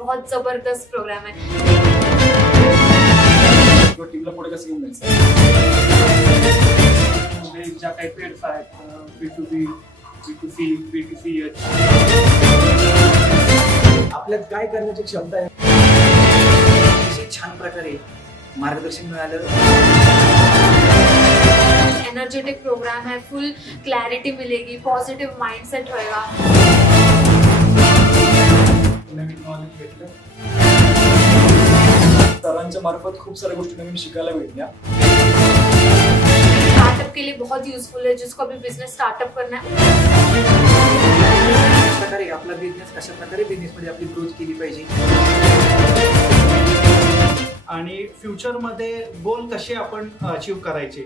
बहुत जबरदस्त प्रोग्राम है। टीमला पुढे कसं घेऊन जायचं? ज्या काही प्लॅटफॉर्म आहेत B2B, B2C, B2C आपल्यात काय करण्याची क्षमता आहे? अतिशय छान प्रकारे मार्गदर्शन मिळालं। एनर्जेटिक प्रोग्राम है, फुल क्लैरिटी मिलेगी, पॉजिटिव माइंडसेट होएगा। नवीन नॉलेज भेटलं, सरांच्या मार्फत खूप साऱ्या गोष्टी नवीन शिकायला भेटल्या। स्टार्टअप के लिए बहुत यूजफुल है, जिसको अभी बिजनेस स्टार्टअप करना है। प्रकारे आपला बिझनेस कशा प्रकारे बिझनेस मध्ये आपली ग्रोथ केली पाहिजे आणि फ्युचर मध्ये गोल कसे आपण अचीव करायचे